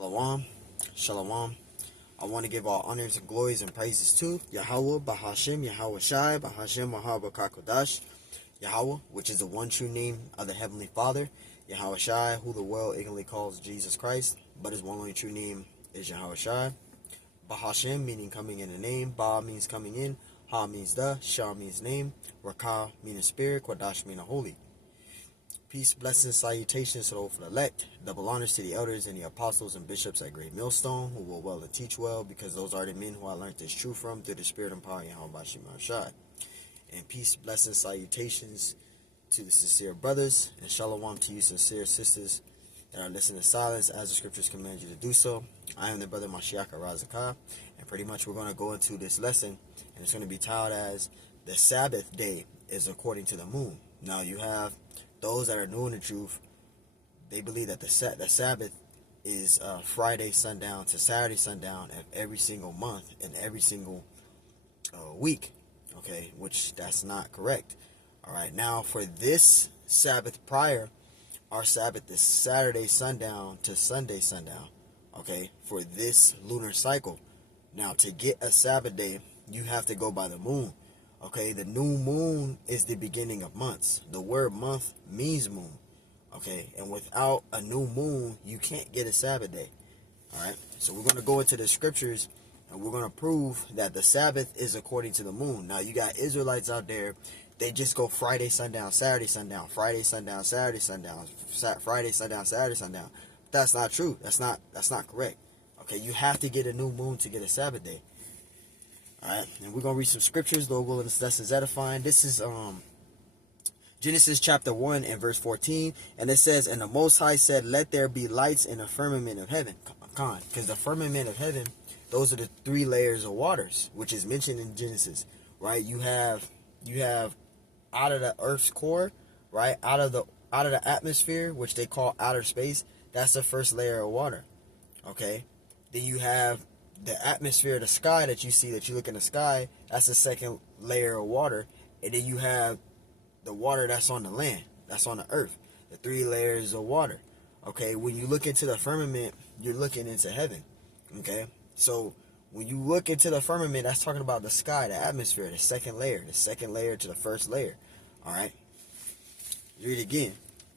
Shalom, shalom. I want to give all honors and glories and praises to Yahweh, Bahashem, Yahweh Shai, Bahashem, Mahaba Kakodash, Yahweh, which is the one true name of the Heavenly Father, Yahweh Shai, who the world ignorantly calls Jesus Christ, but his one only true name is Yahweh Shai. Bahashem, meaning coming in the name, Ba means coming in, Ha means the, Shah means name, Rakah meaning spirit, Kodash meaning holy. Peace, blessings, salutations to the hopeful elect. Double honors to the elders and the apostles and bishops at Great Millstone, who will well and teach well, because those are the men who I learned this truth from through the spirit and power of Yahweh Shemar Shai. And peace, blessings, salutations to the sincere brothers, and shalom to you sincere sisters that are listening to silence as the scriptures command you to do so. I am the brother Mashiach Razakah, and pretty much we're going to go into this lesson, and it's going to be titled as the Sabbath day is according to the moon. Now you have those that are new in the truth. They believe that the Sabbath is Friday sundown to Saturday sundown of every single month and every single week. Okay, which that's not correct. All right, now for this Sabbath prior, our Sabbath is Saturday sundown to Sunday sundown. Okay, for this lunar cycle. Now to get a Sabbath day, you have to go by the moon. Okay, the new moon is the beginning of months. The word month means moon. Okay, and without a new moon, you can't get a Sabbath day. All right, so we're going to go into the scriptures and we're going to prove that the Sabbath is according to the moon. Now, you got Israelites out there, they just go Friday sundown, Saturday sundown, Friday sundown, Saturday sundown, Friday sundown, Saturday sundown. That's not true. That's not correct. Okay, you have to get a new moon to get a Sabbath day. Alright, and we're going to read some scriptures, Lord willing, this lesson is edifying. This is Genesis chapter 1 and verse 14, and it says, "And the Most High said, let there be lights in the firmament of heaven." Because the firmament of heaven, those are the three layers of waters, which is mentioned in Genesis, right? You have out of the earth's core, right? Out of the atmosphere, which they call outer space, that's the first layer of water, okay? Then you have the atmosphere of the sky that you look in the sky, that's the second layer of water. And then you have the water that's on the land, that's on the earth, the three layers of water. Okay, when you look into the firmament, you're looking into heaven. Okay, so when you look into the firmament, that's talking about the sky, the atmosphere, the second layer to the first layer. All right, read it again,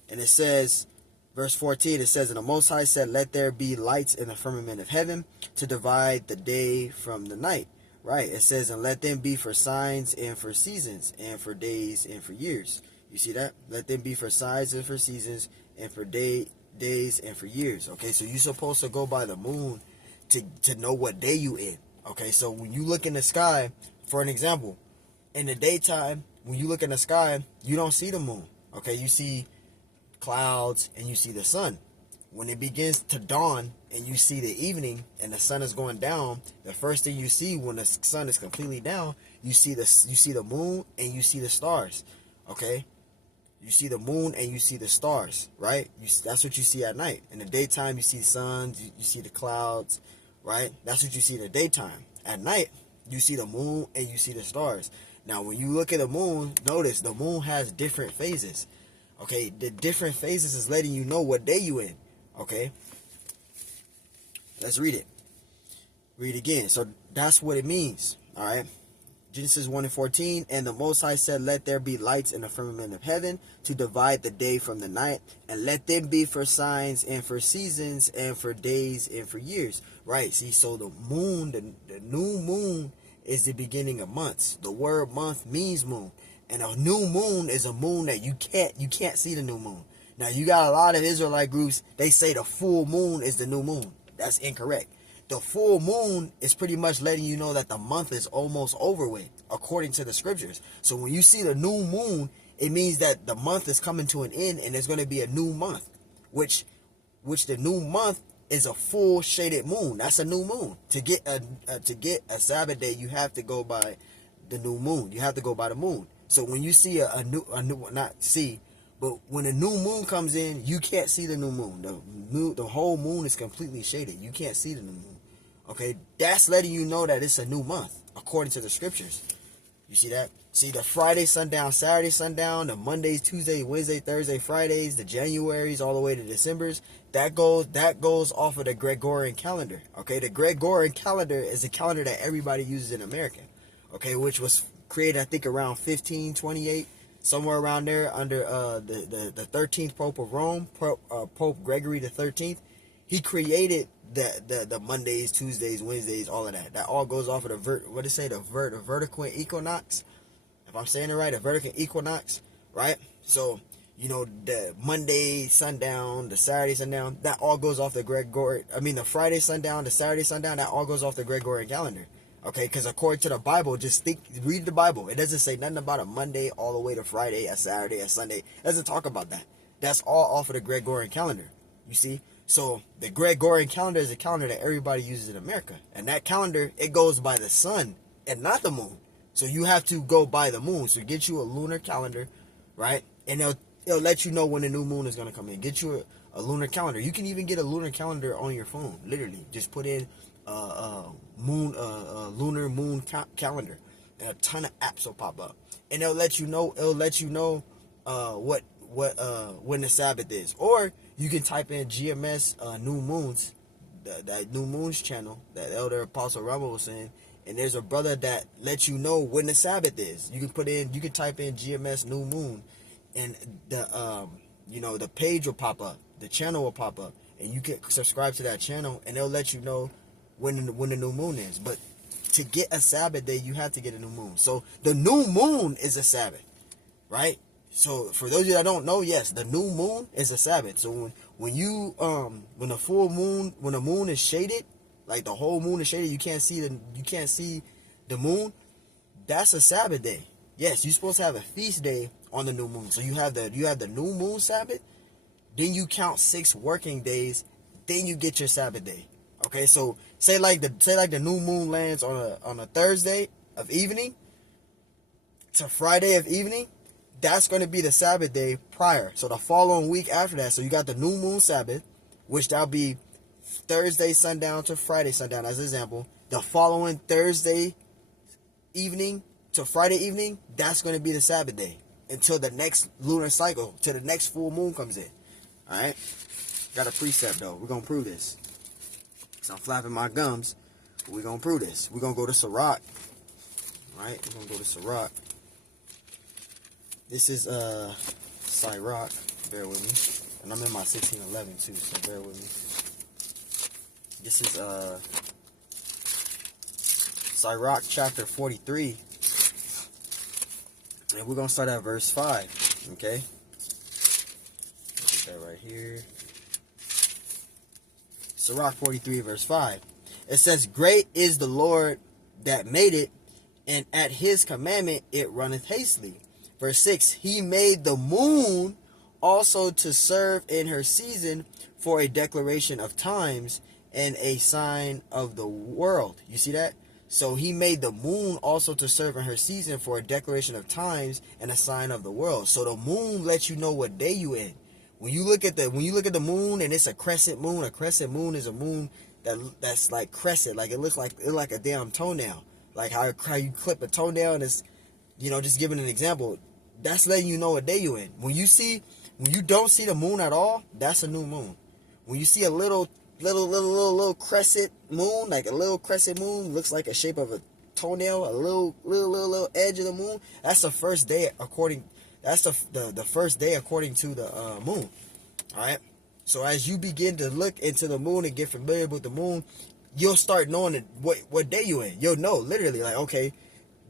and it says, verse 14, it says, "And the Most High said, let there be lights in the firmament of heaven to divide the day from the night." Right, it says, "And let them be for signs and for seasons and for days and for years." You see that? Let them be for signs and for seasons and for days and for years. Okay, so you're supposed to go by the moon to know what day you in. Okay, so when you look in the sky, for an example, in the daytime, when you look in the sky, you don't see the moon. Okay, you see clouds and you see the sun. When it begins to dawn and you see the evening and the sun is going down, the first thing you see when the sun is completely down, you see the moon and you see the stars. Okay, you see the moon and you see the stars, right? That's what you see at night. In the daytime, you see the sun, you see the clouds, right? That's what you see in the daytime. At night, you see the moon and you see the stars. Now, when you look at the moon, notice the moon has different phases. Okay, the different phases is letting you know what day you in. Okay, let's read it. Read again. So that's what it means. All right, Genesis 1 and 14, "And the Most High said, let there be lights in the firmament of heaven to divide the day from the night, and let them be for signs and for seasons and for days and for years." Right, see, so the moon, the new moon is the beginning of months. The word month means moon. And a new moon is a moon that you can't see the new moon. Now, you got a lot of Israelite groups, they say the full moon is the new moon. That's incorrect. The full moon is pretty much letting you know that the month is almost over with, according to the scriptures. So when you see the new moon, it means that the month is coming to an end and there's going to be a new month, which the new month is a full shaded moon. That's a new moon. To get a Sabbath day, you have to go by the new moon. You have to go by the moon. So when you see but when a new moon comes in, you can't see the new moon. The whole moon is completely shaded. You can't see the new moon. Okay, that's letting you know that it's a new month, according to the scriptures. You see that? See the Friday sundown, Saturday sundown, the Mondays, Tuesdays, Wednesday, Thursday, Fridays, the Januaries all the way to Decembers. That goes off of the Gregorian calendar. Okay, the Gregorian calendar is a calendar that everybody uses in America. Okay, which was created I think around 1528, somewhere around there under the 13th Pope of Rome, Pope Gregory the 13th. He created the Mondays, Tuesdays, Wednesdays, all of that. That all goes off of the vertical equinox. If I'm saying it right, a vertical equinox, right? So, the Monday sundown, the Saturday sundown, that all goes off the the Friday sundown, the Saturday sundown, that all goes off the Gregorian calendar. Okay, because according to the Bible, read the Bible. It doesn't say nothing about a Monday all the way to Friday, a Saturday, a Sunday. It doesn't talk about that. That's all off of the Gregorian calendar. You see? So, the Gregorian calendar is a calendar that everybody uses in America. And that calendar, it goes by the sun and not the moon. So you have to go by the moon. So get you a lunar calendar, right? And it'll let you know when the new moon is going to come in. Get you a lunar calendar. You can even get a lunar calendar on your phone. Literally, just put in lunar moon calendar, and a ton of apps will pop up, and it'll let you know. When the Sabbath is, or you can type in GMS new moons, that new moons channel that Elder Apostle Rama was saying. And there's a brother that lets you know when the Sabbath is. You can type in GMS New Moon, and the page will pop up, the channel will pop up, and you can subscribe to that channel, and they'll let you know when the new moon is. But to get a Sabbath day, you have to get a new moon. So the new moon is a Sabbath, right? So for those of you that don't know, yes, the new moon is a Sabbath. So when the moon is shaded. Like the whole moon is shaded, you can't see the moon. That's a Sabbath day. Yes, you're supposed to have a feast day on the new moon. So you have the new moon Sabbath. Then you count 6 working days. Then you get your Sabbath day. Okay, so say like the new moon lands on a Thursday of evening to Friday of evening. That's going to be the Sabbath day prior. So the following week after that. So you got the new moon Sabbath, which that'll be Thursday sundown to Friday sundown as an example. The following Thursday evening to Friday evening, that's going to be the Sabbath day until the next lunar cycle, till the next full moon comes in. Alright? Got a precept though. We're going to prove this. So I'm flapping my gums. We're going to prove this. We're going to go to Sirach. Alright? We're going to go to Sirach. This is Sirach. Bear with me. And I'm in my 1611 too, so bear with me. This is Sirach chapter 43, and we're going to start at verse 5, okay? Put that right here. Sirach 43, verse 5. It says, "Great is the Lord that made it, and at his commandment it runneth hastily." Verse 6, "He made the moon also to serve in her season for a declaration of times, and a sign of the world." You see that? So he made the moon also to serve in her season for a declaration of times and a sign of the world. So the moon lets you know what day you in. When you look at the moon and it's a crescent moon is a moon that's like crescent, like it looks like a damn toenail. Like how you clip a toenail, and it's, just giving an example. That's letting you know what day you in. When you don't see the moon at all, that's a new moon. When you see a little crescent moon, like a little crescent moon, looks like a shape of a toenail, a little edge of the moon, that's the first day according to the moon. All right. So as you begin to look into the moon and get familiar with the moon, you'll start knowing what day you in. You'll know literally, like, okay,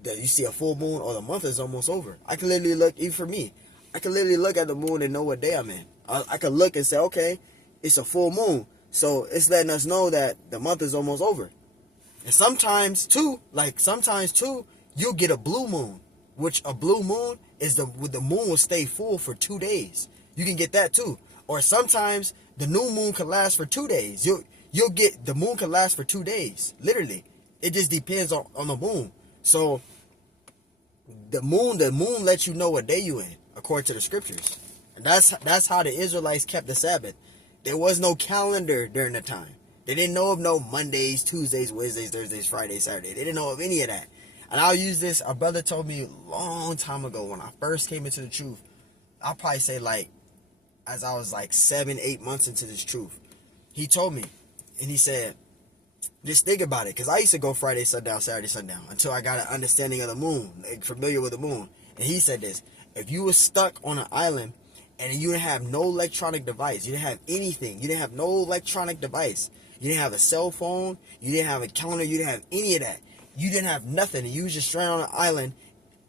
you see a full moon or the month is almost over. I can literally look, even for me, I can literally look at the moon and know what day I'm in. I can look and say, okay, it's a full moon. So it's letting us know that the month is almost over. And sometimes too, you'll get a blue moon, which a blue moon is the moon will stay full for 2 days. You can get that too. Or sometimes the new moon can last for 2 days. You'll get the moon can last for 2 days. Literally. It just depends on the moon. So the moon lets you know what day you in, according to the scriptures. And that's how the Israelites kept the Sabbath. There was no calendar during the time. They didn't know of no Mondays, Tuesdays, Wednesdays, Thursdays, Fridays, Saturdays. They didn't know of any of that. And I'll use this. A brother told me a long time ago when I first came into the truth. I'll probably say like, as I was like 7-8 months into this truth. He told me, and he said, just think about it. Because I used to go Friday, sundown, Saturday, sundown, until I got an understanding of the moon, like familiar with the moon. And he said this, if you were stuck on an island and you didn't have no electronic device, you didn't have anything, you didn't have no electronic device, you didn't have a cell phone, you didn't have a calendar, you didn't have any of that, you didn't have nothing, and you was just stranded on an island,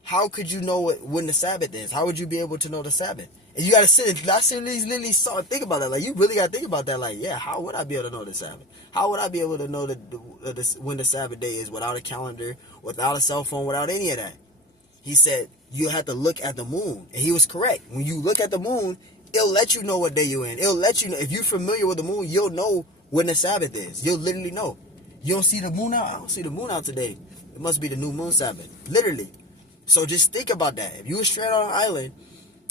how could you know when the Sabbath is? How would you be able to know the Sabbath? And you got to sit and literally think about that. Like, you really got to think about that. Like, yeah, how would I be able to know the Sabbath? How would I be able to know when the Sabbath day is without a calendar, without a cell phone, without any of that? He said, you have to look at the moon. And he was correct. When you look at the moon, it'll let you know what day you're in. It'll let you know. If you're familiar with the moon, you'll know when the Sabbath is. You'll literally know. You don't see the moon out? I don't see the moon out today. It must be the new moon Sabbath. Literally. So just think about that. If you were stranded on an island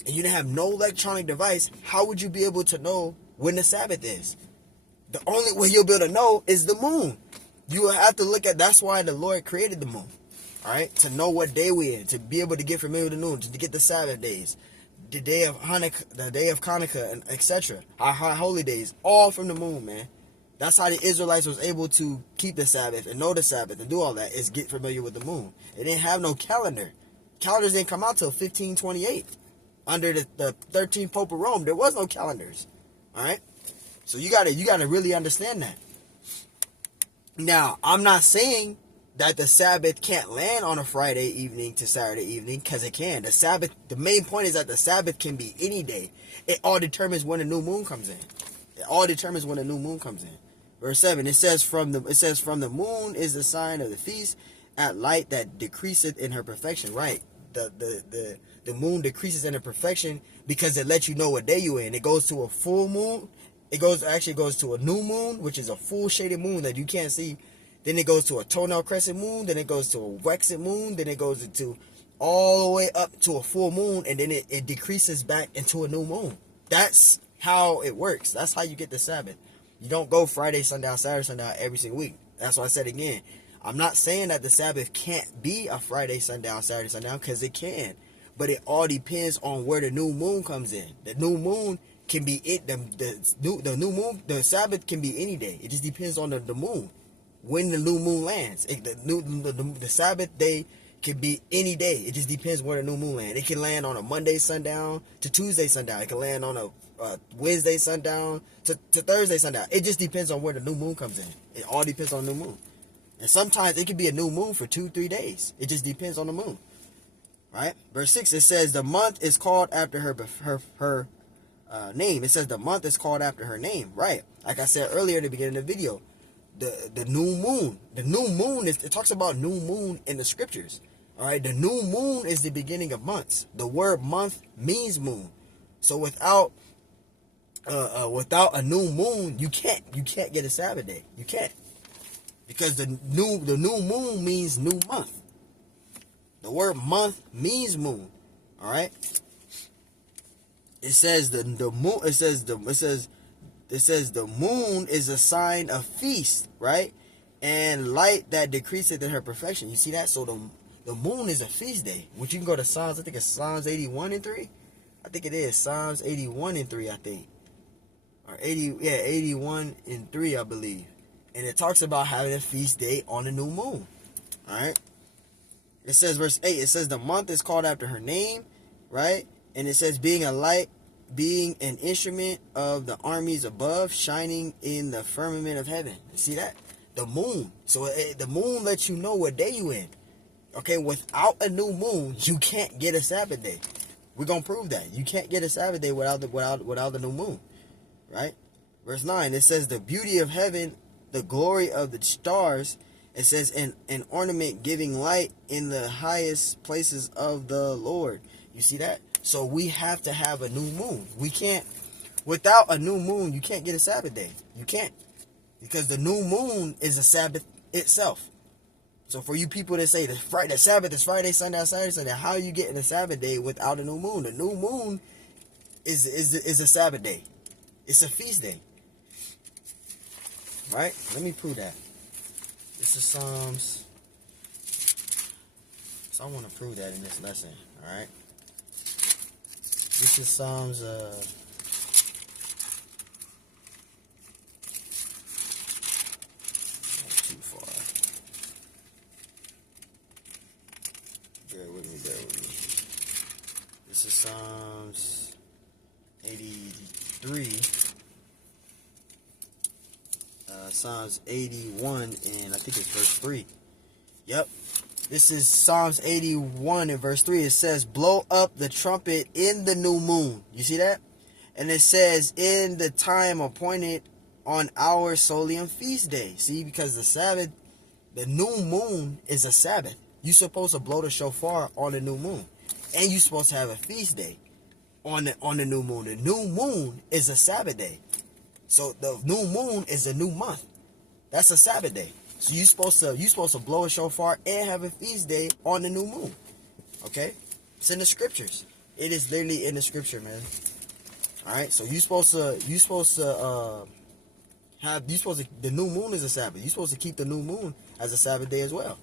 and you didn't have no electronic device, how would you be able to know when the Sabbath is? The only way you'll be able to know is the moon. You will have to look at, that's why the Lord created the moon. All right? To know what day we're in, to be able to get familiar with the moon, to get the Sabbath days, the day of Hanukkah, the day of Hanukkah, and etc. Our high holy days, all from the moon, man. That's how the Israelites was able to keep the Sabbath and know the Sabbath and do all that, is get familiar with the moon. They didn't have no calendar. Calendars didn't come out till 1528. Under the 13th Pope of Rome, there was no calendars. All right? So you gotta really understand that. Now, I'm not saying that the Sabbath can't land on a Friday evening to Saturday evening, because it can. The main point is that the Sabbath can be any day. It all determines when the new moon comes in. It all determines when the new moon comes in. Verse 7, it says from the moon is the sign of the feast at light that decreaseth in her perfection. Right. The moon decreases in her perfection because it lets you know what day you're in. It goes to a full moon. It goes to a new moon, which is a full shaded moon that you can't see. Then it goes to a toenail crescent moon. Then it goes to a waxed moon. Then it goes into all the way up to a full moon. And then it decreases back into a new moon. That's how it works. That's how you get the Sabbath. You don't go Friday, sundown, Saturday, sundown every single week. That's why I said again. I'm not saying that the Sabbath can't be a Friday, sundown, Saturday, sundown, because it can. But it all depends on where the new moon comes in. The new moon can be it. The new moon, the Sabbath can be any day. It just depends on the moon. When the new moon lands. The Sabbath day can be any day. It just depends where the new moon lands. It can land on a Monday sundown to Tuesday sundown. It can land on a Wednesday sundown to Thursday sundown. It just depends on where the new moon comes in. It all depends on the new moon. And sometimes it could be a new moon for 2-3 days. It just depends on the moon. Right? Verse 6, it says the month is called after her name. It says the month is called after her name. Right? Like I said earlier at the beginning of the video. The new moon. The new moon it talks about new moon in the scriptures. All right? The new moon is the beginning of months. The word month means moon. So without a new moon, you can't get a Sabbath day. You can't. Because the new moon means new month. The word month means moon. All right. It says the moon. It says the moon is a sign of feast, right? And light that decreaseth in her perfection. You see that? So the moon is a feast day. Which you can go to Psalms. I think it's Psalms 81:3. I think it is Psalms 81:3. I think, or 81:3. I believe. And it talks about having a feast day on the new moon. Alright. It says, verse 8, it says the month is called after her name, right? And it says being a light, being an instrument of the armies above, shining in the firmament of heaven. You see that? The moon. So the moon lets you know what day you in. Okay, without a new moon, you can't get a Sabbath day. We're going to prove that. You can't get a Sabbath day without the new moon. Right? Verse 9, it says the beauty of heaven, the glory of the stars. It says an ornament giving light in the highest places of the Lord. You see that? So we have to have a new moon. We can't, without a new moon, you can't get a Sabbath day. You can't. Because the new moon is a Sabbath itself. So for you people that say the Sabbath is Friday, sundown, Saturday, Sunday, how are you getting a Sabbath day without a new moon? The new moon is a Sabbath day. It's a feast day. Right? Let me prove that. This is Psalms. So I want to prove that in this lesson. All right. This is Psalms. Not too far. Bear with me. This is Psalms 83. Psalms 81, and I think it's verse 3. Yep. This is Psalms 81 and verse 3. It says, blow up the trumpet in the new moon. You see that? And it says, in the time appointed on our Solium feast day. See, because the Sabbath, the new moon is a Sabbath. You're supposed to blow the shofar on the new moon. And you're supposed to have a feast day on the new moon. The new moon is a Sabbath day. So the new moon is a new month. That's a Sabbath day. So you're supposed to blow a shofar and have a feast day on the new moon. Okay? It's in the scriptures. It is literally in the scripture, man. Alright, so the new moon is a Sabbath. You're supposed to keep the new moon as a Sabbath day as well.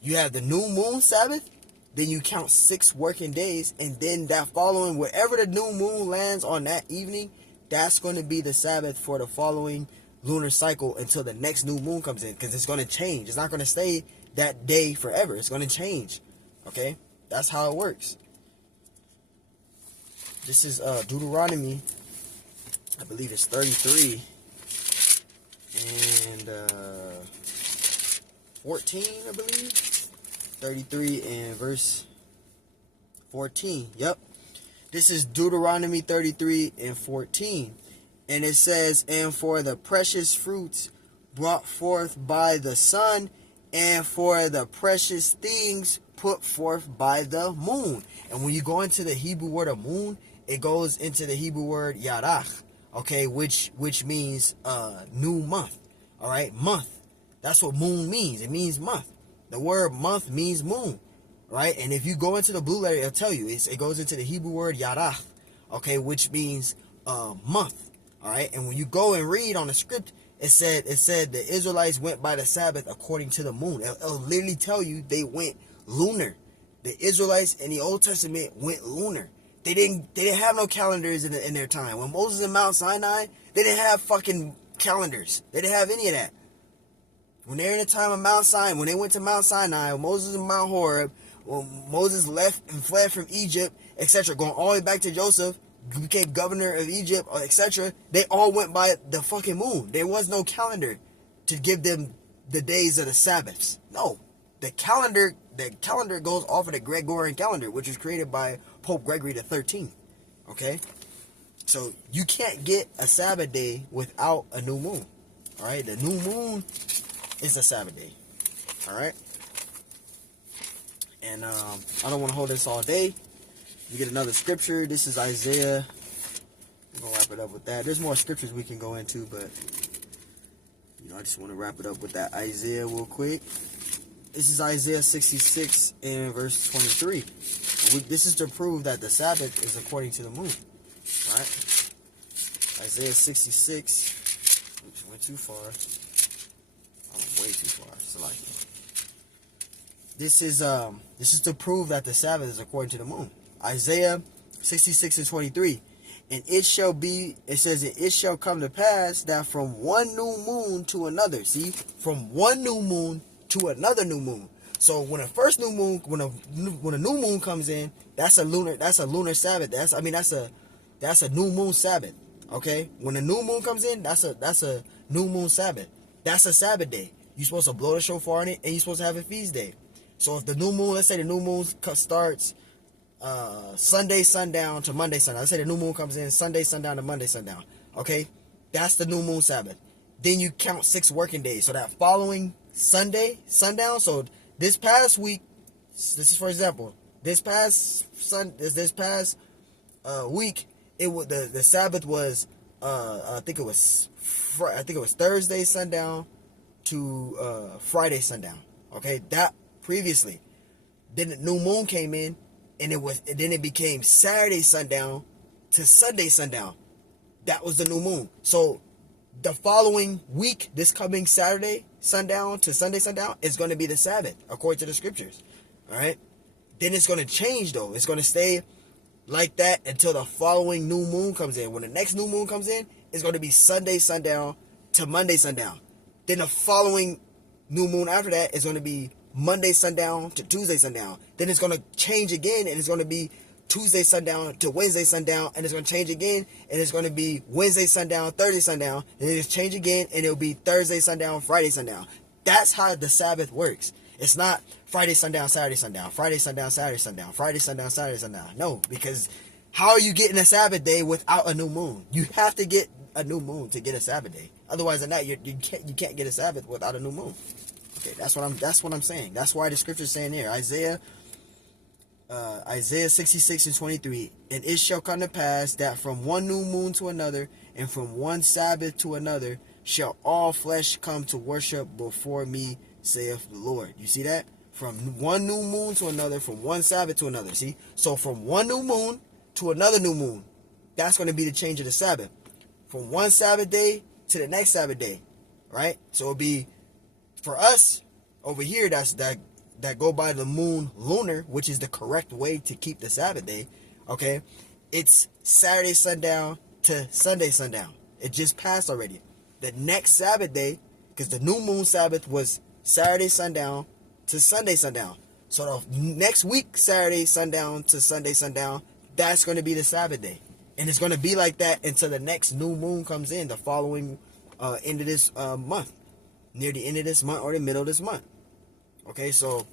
You have the new moon Sabbath, then you count 6 working days, and then that following, wherever the new moon lands on that evening, that's going to be the Sabbath for the following lunar cycle until the next new moon comes in, because it's going to change. It's not going to stay that day forever. It's going to change. Okay? That's how it works. This is Deuteronomy, I believe it's 33 and 14, I believe. 33 and verse 14. Yep. This is Deuteronomy 33 and 14. And it says, and for the precious fruits brought forth by the sun, and for the precious things put forth by the moon. And when you go into the Hebrew word of moon, it goes into the Hebrew word yarach, okay, which means new month. All right, month. That's what moon means. It means month. The word month means moon, right? And if you go into the blue letter, it'll tell you. It goes into the Hebrew word yarach, okay, which means month. All right, and when you go and read on the script, it said the Israelites went by the Sabbath according to the moon. It'll literally tell you they went lunar. The Israelites in the Old Testament went lunar. They didn't have no calendars in their time. When Moses in Mount Sinai, they didn't have fucking calendars. They didn't have any of that. When they're in the time of Mount Sinai, when they went to Mount Sinai, when Moses in Mount Horeb, when Moses left and fled from Egypt, etc., going all the way back to Joseph, became governor of Egypt, etc., they all went by the fucking moon. There was no calendar to give them the days of the Sabbaths. No. The calendar goes off of the Gregorian calendar, which was created by Pope Gregory the 13th. Okay? So you can't get a Sabbath day without a new moon. Alright? The new moon is a Sabbath day. Alright? And I don't want to hold this all day. We get another scripture. This is Isaiah. We're going to wrap it up with that. There's more scriptures we can go into, but I just want to wrap it up with that Isaiah real quick. This is Isaiah 66 and verse 23. This is to prove that the Sabbath is according to the moon. All right? Isaiah 66. Oops, went too far. I went way too far. It's like this is to prove that the Sabbath is according to the moon. Isaiah 66 and 23. And it shall be, it says, it shall come to pass that from one new moon to another. See, from one new moon to another new moon. So when a first new moon, when a new moon comes in, that's a lunar Sabbath. That's a new moon Sabbath. Okay, when a new moon comes in, that's a new moon Sabbath. That's a Sabbath day. You're supposed to blow the shofar on it, and you're supposed to have a feast day. So if the new moon, let's say the new moon starts Sunday sundown to Monday sundown. Let's say the new moon comes in Sunday sundown to Monday sundown. Okay, that's the new moon Sabbath. Then you count 6 working days. So that following Sunday sundown. So this past week, this is for example, this past week, the Sabbath was I think it was Thursday sundown to Friday sundown. Okay, that previously. Then the new moon came in, and then it became Saturday sundown to Sunday sundown. That was the new moon. So the following week, this coming Saturday sundown to Sunday sundown, is going to be the Sabbath according to the scriptures. All right. Then it's going to change, though. It's going to stay like that until the following new moon comes in. When the next new moon comes in, it's going to be Sunday sundown to Monday sundown. Then the following new moon after that is going to be Monday sundown to Tuesday sundown. Then it's going to change again, and it's going to be Tuesday sundown to Wednesday sundown, and it's going to change again, and it's going to be Wednesday sundown, Thursday sundown, and then it's change again, and it'll be Thursday sundown, Friday sundown. That's how the Sabbath works. It's not Friday sundown, Saturday sundown, Friday sundown, Saturday sundown, Friday sundown, Saturday sundown. No, because how are you getting a Sabbath day without a new moon? You have to get a new moon to get a Sabbath day. Otherwise than that, you can't get a Sabbath without a new moon. Okay, that's what I'm saying. That's why the scripture is saying there, Isaiah 66 and 23, and it shall come to pass that from one new moon to another, and from one Sabbath to another, shall all flesh come to worship before me, saith the Lord. You see that? From one new moon to another, from one Sabbath to another. See? So from one new moon to another new moon, that's going to be the change of the Sabbath. From one Sabbath day to the next Sabbath day. Right? So it'll be, for us, over here, that go by the moon lunar, which is the correct way to keep the Sabbath day, okay? It's Saturday sundown to Sunday sundown. It just passed already. The next Sabbath day, because the new moon Sabbath was Saturday sundown to Sunday sundown. So the next week, Saturday sundown to Sunday sundown, that's going to be the Sabbath day. And it's going to be like that until the next new moon comes in, the following end of this month. Near the end of this month or the middle of this month. Okay, so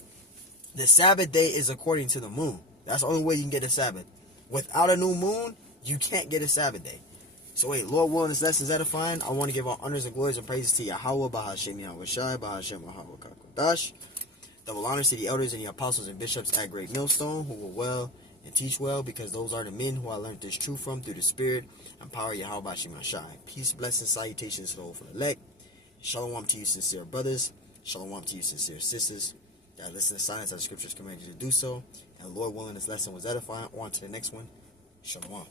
the Sabbath day is according to the moon. That's the only way you can get a Sabbath. Without a new moon, you can't get a Sabbath day. So wait, Lord willing, this lesson is edifying. I want to give all honors and glories and praises to Yahweh, Bahashem Yahweh Shai, Bahashem Yahweh Kakodash. Double honors to the elders and the apostles and bishops at Great Millstone, who will well and teach well, because those are the men who I learned this truth from through the Spirit and power of Yahweh Bahashem Shai. Peace, blessings, salutations to the whole for the elect. Shalom to you, sincere brothers. Shalom to you, sincere sisters. That listen to silence as the scriptures command you to do so. And Lord willing, this lesson was edifying. On to the next one. Shalom.